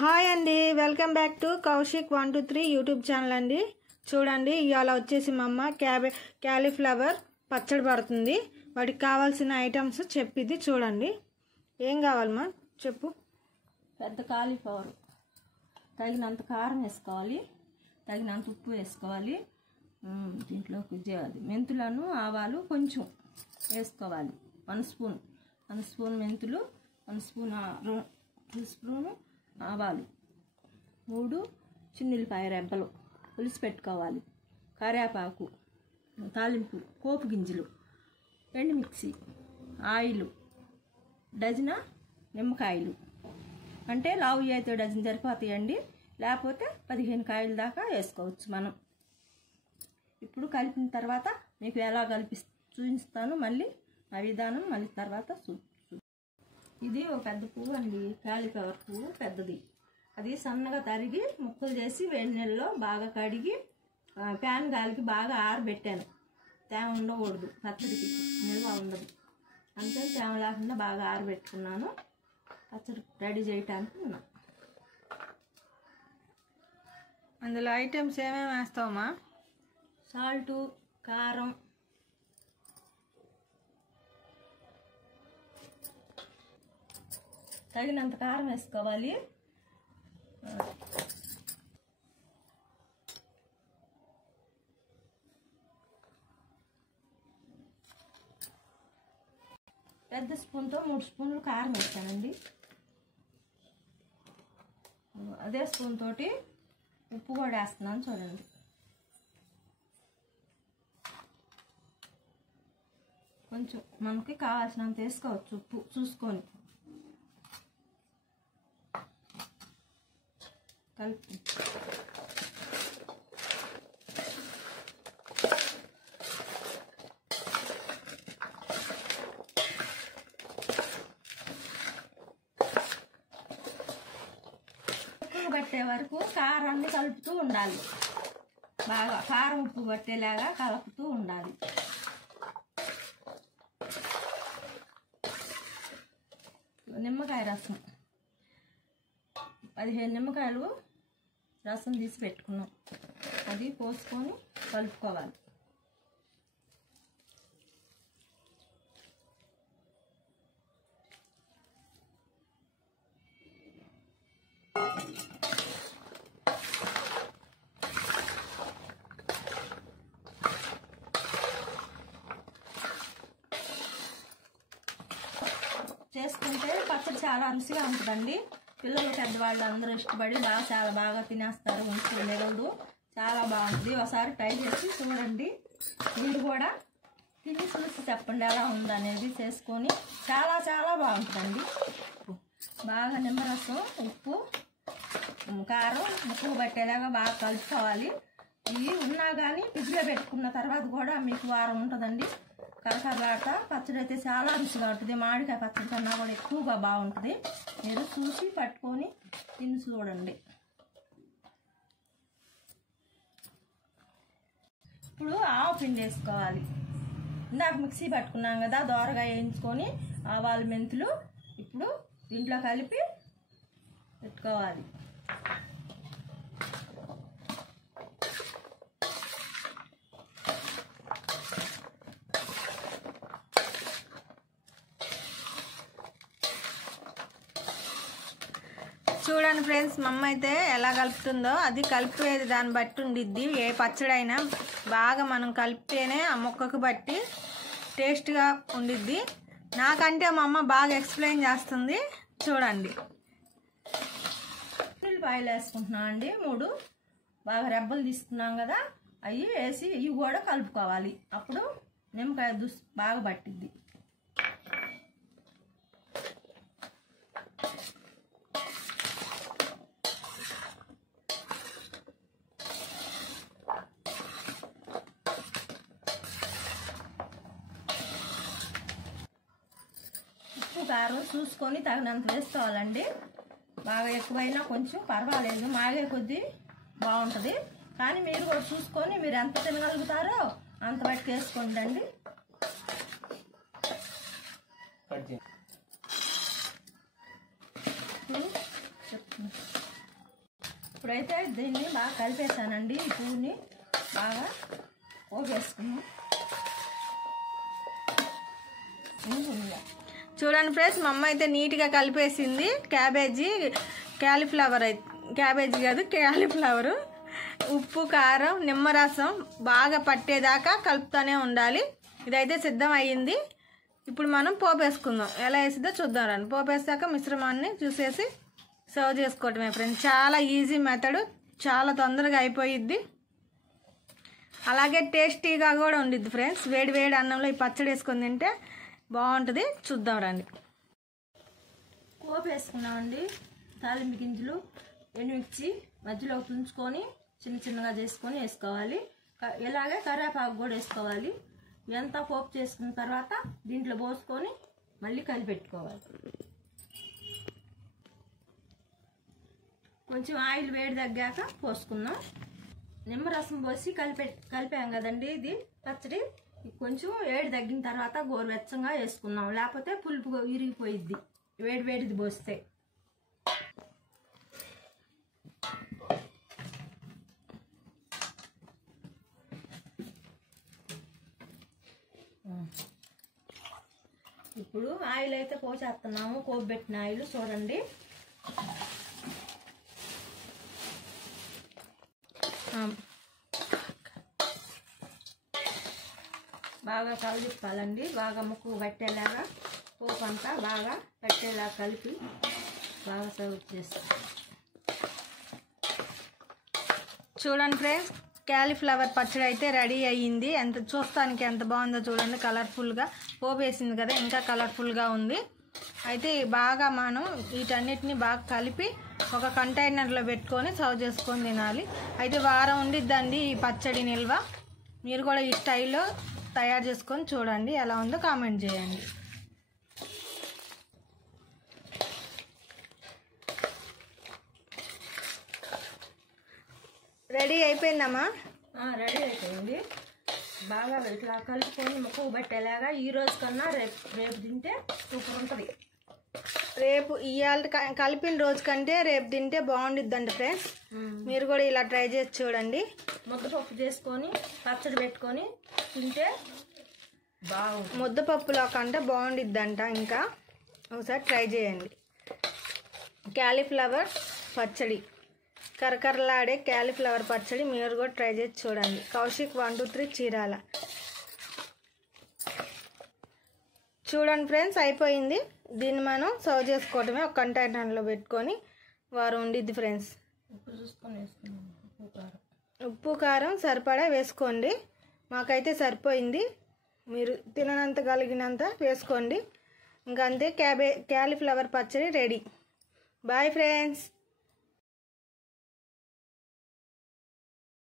Hi అండి, welcome back to Kaushik 123 YouTube channel అండి. చూడండి, ఇవాళ వచ్చేసి మా అమ్మ క్యాలీఫ్లవర్ పచ్చడి పడుతుంది. వాటికి కావాల్సిన ఐటమ్స్ చెప్పిద్ది. చూడండి, ఏం కావాలమ్మా చెప్పు. పెద్ద కాలీఫ్లవర్ తగినంత కారం వేసుకోవాలి, తగినంత ఉప్పు వేసుకోవాలి. దీంట్లోకి మెంతులను ఆవాలు కొంచెం వేసుకోవాలి. 1 స్పూన్ మెంతులు, 2 స్పూను ఆవాలు, 3 చిన్నులపాయ రెబ్బలు పులిసి పెట్టుకోవాలి. కరివేపాకు, తాలింపు, పోపు గింజలు, ఎండుమిర్చి, ఆయిల్, డజన నిమ్మకాయలు. అంటే లావు అయితే డజన్ సరిపోతాయండి, లేకపోతే 15 కాయల దాకా వేసుకోవచ్చు మనం. ఇప్పుడు కలిపిన తర్వాత మీకు ఎలా చూపిస్తాను మళ్ళీ ఆ విధానం. మళ్ళీ తర్వాత ఇది ఒక పెద్ద పువ్వు అండి, కాలీఫ్లవర్ పువ్వు పెద్దది. అది సన్నగా తరిగి ముక్కలు చేసి వేడి నీళ్ళలో బాగా కడిగి ప్యాన్ గాలికి బాగా ఆరబెట్టాను. తేమ ఉండకూడదు, పచ్చడికి నిల్వ ఉండదు. అంతే, తేమ లేకుండా బాగా ఆరబెట్టుకున్నాను. పచ్చడి రెడీ చేయటానికి ఉన్నా. అందులో ఐటమ్స్ ఏమేమి వేస్తావమ్మా? సాల్టు, కారం, తగినంత కారం వేసుకోవాలి. పెద్ద స్పూన్తో 3 స్పూన్లు కారం వేస్తానండి. అదే స్పూన్ తోటి ఉప్పు కూడా వేస్తున్నాను. చూడండి, కొంచెం మనకి కావాల్సినంత వేసుకోవచ్చు ఉప్పు చూసుకొని. కలిపి ఉప్పు పట్టే వరకు కారాన్ని కలుపుతూ ఉండాలి. బాగా కారం ఉప్పు పట్టేలాగా కలుపుతూ ఉండాలి. నిమ్మకాయ రసం 15 నిమ్మకాయలు రసం తీసి పెట్టుకున్నాం. అది పోసుకొని కలుపుకోవాలి. చేసుకుంటే పచ్చడి చాలా రుచిగా ఉంటుందండి. పిల్లలు పెద్దవాళ్ళు అందరూ ఇష్టపడి చాలా బాగా తినేస్తారు. ఉంచుకుని మిగలదు, చాలా బాగుంటుంది. ఒకసారి ట్రై చేసి చూడండి. మీరు కూడా తిని చూసి చెప్పండి ఎలా ఉందనేది. చేసుకొని చాలా బాగుంటుందండి. బాగా నిమ్మరసం, ఉప్పు, కారం ముక్కలు పట్టేలాగా బాగా కలుపుకోవాలి. ఇవి ఉన్నా కానీ ఫ్రిడ్జ్లో పెట్టుకున్న తర్వాత కూడా మీకు వారం ఉంటుందండి. కరకరలాట పచ్చడి అయితే చాలా రుచిగా ఉంటుంది. మామిడికాయ పచ్చడి కన్నా కూడా ఎక్కువగా బాగుంటుంది. మీరు చూసి పట్టుకొని తిని చూడండి. ఇప్పుడు ఆవు పిండి వేసుకోవాలి. ఇందాక మిక్సీ పట్టుకున్నాం కదా, దోరగా వేయించుకొని ఆవాలు, మెంతులు ఇప్పుడు దీంట్లో కలిపి పెట్టుకోవాలి. చూడండి ఫ్రెండ్స్, మా అమ్మ అయితే ఎలా కలుపుతుందో. అది కలిపేది దాన్ని బట్టి ఉండిద్ది. ఏ పచ్చడైనా బాగా మనం కలిపితేనే ఆ ముక్కకు బట్టి టేస్ట్గా ఉండిద్ది. నాకంటే మా అమ్మ బాగా ఎక్స్ప్లెయిన్ చేస్తుంది. చూడండి, ఉల్లిపాయలు వేసుకుంటున్నాం అండి. 3 బాగా రెబ్బలు తీసుకున్నాం కదా, అవి వేసి ఇవి కూడా కలుపుకోవాలి. అప్పుడు నిమ్మకాయ బాగా పట్టిద్ది. ఉప్పు, కారం చూసుకొని తగినంత వేసుకోవాలండి. బాగా ఎక్కువైనా కొంచెం పర్వాలేదు, మాగే కొద్దీ బాగుంటుంది. కానీ మీరు కూడా చూసుకొని మీరు ఎంత తినగలుగుతారో అంత బట్టి వేసుకోండి. చెప్తున్నా ఇప్పుడైతే దీన్ని బాగా కలిపేసానండి. ఈ పువ్వుని బాగా పోగేసుకున్నాం. చూడండి ఫ్రెండ్స్, మా అమ్మ అయితే నీట్గా కలిపేసింది. క్యాలీఫ్లవర్ క్యాబేజీ కాదు, క్యాలీఫ్లవరు. ఉప్పు, కారం, నిమ్మరసం బాగా పట్టేదాకా కలుపుతూనే ఉండాలి. ఇదైతే సిద్ధం అయ్యింది. ఇప్పుడు మనం పోపు వేసుకుందాం. ఎలా వేసిందో చూద్దాం రండి. పోపు వేసాక మిశ్రమాన్ని చూసేసి సర్వ్ చేసుకోవటమే ఫ్రెండ్స్. చాలా ఈజీ మెథడ్, చాలా తొందరగా అయిపోయిద్ది. అలాగే టేస్టీగా కూడా ఉండిద్ది ఫ్రెండ్స్. వేడి వేడి అన్నంలో ఈ పచ్చడి వేసుకొని తింటే బాగుంటుంది. చూద్దాం రండి. పోపు వేసుకున్నామండి. తాలింపు గింజలు, ఎండుమిర్చి మధ్యలో తుంచుకొని చిన్న చిన్నగా చేసుకొని వేసుకోవాలి. ఇలాగే కరివేపాకు కూడా వేసుకోవాలి. ఎంత పోపు చేసుకున్న తర్వాత దీంట్లో పోసుకొని మళ్ళీ కలిపెట్టుకోవాలి. కొంచెం ఆయిల్ వేడి తగ్గాక పోసుకున్నాం. నిమ్మరసం పోసి కలిపాం కదండి ఇది పచ్చడి. కొంచెం వేడి తగ్గిన తర్వాత గోరువెచ్చంగా వేసుకున్నాం, లేకపోతే పులుపు విరిగిపోయిద్ది వేడి వేడిది పోస్తే. ఇప్పుడు ఆయిల్ అయితే పోసేస్తున్నాము. పోపు పెట్టిన ఆయిల్ చూడండి. బాగా కలిపాలండి. బాగా ముక్కు పట్టేలాగా పోపు అంతా బాగా పట్టేలాగా కలిపి బాగా సర్వ్ చేస్తాం. చూడండి ఫ్రెండ్స్, క్యాలీఫ్లవర్ పచ్చడి అయితే రెడీ అయ్యింది. చూస్తానికి ఎంత బాగుందో చూడండి. కలర్ఫుల్గా పోపు వేసింది కదా, ఇంకా కలర్ఫుల్గా ఉంది. అయితే బాగా మనం వీటన్నిటిని బాగా కలిపి ఒక కంటైనర్లో పెట్టుకొని సర్వ్ చేసుకొని తినాలి. అయితే వారం ఉండిద్దండి ఈ పచ్చడి నిల్వ. మీరు కూడా ఈ స్టైల్లో తయారు చేసుకొని చూడండి, ఎలా ఉందో కామెంట్ చేయండి. రెడీ అయిపోయిందమ్మా? రెడీ అయిపోయింది. బాగా ఇట్లా కలుపుకొని ముక్కు పట్టేలాగా ఈ రోజు కన్నా రేపు తింటే సూపర్ ఉంటుంది. రేపు ఇవాళ కలిపిన రోజు కంటే రేపు తింటే బాగుండిద్దండి ఫ్రెండ్స్. మీరు కూడా ఇలా ట్రై చేసి చూడండి. ముద్దపప్పు చేసుకొని పచ్చడి పెట్టుకొని తింటే బాగుంటుంది. ముద్దపప్పులో కంటే బాగుండిద్దంట. ఇంకా ఒకసారి ట్రై చేయండి. క్యాలీఫ్లవర్ పచ్చడి, కరకరలాడే క్యాలీఫ్లవర్ పచ్చడి మీరు కూడా ట్రై చేసి చూడండి. కౌశిక్ 1, 2, 3 చీరాల. చూడండి ఫ్రెండ్స్, అయిపోయింది. దీన్ని మనం సర్వ్ చేసుకోవటమే. ఒక కంటైనర్లో పెట్టుకొని వారం ఉండిద్ది ఫ్రెండ్స్. ఉప్పు చూసుకొని వేసుకున్నాం. ఉప్పు కారం సరిపడా వేసుకోండి. మాకైతే సరిపోయింది. మీరు తిననంత కలిగినంత వేసుకోండి. ఇంకంతే. క్యాలీఫ్లవర్ పచ్చడి రెడీ. Bye friends.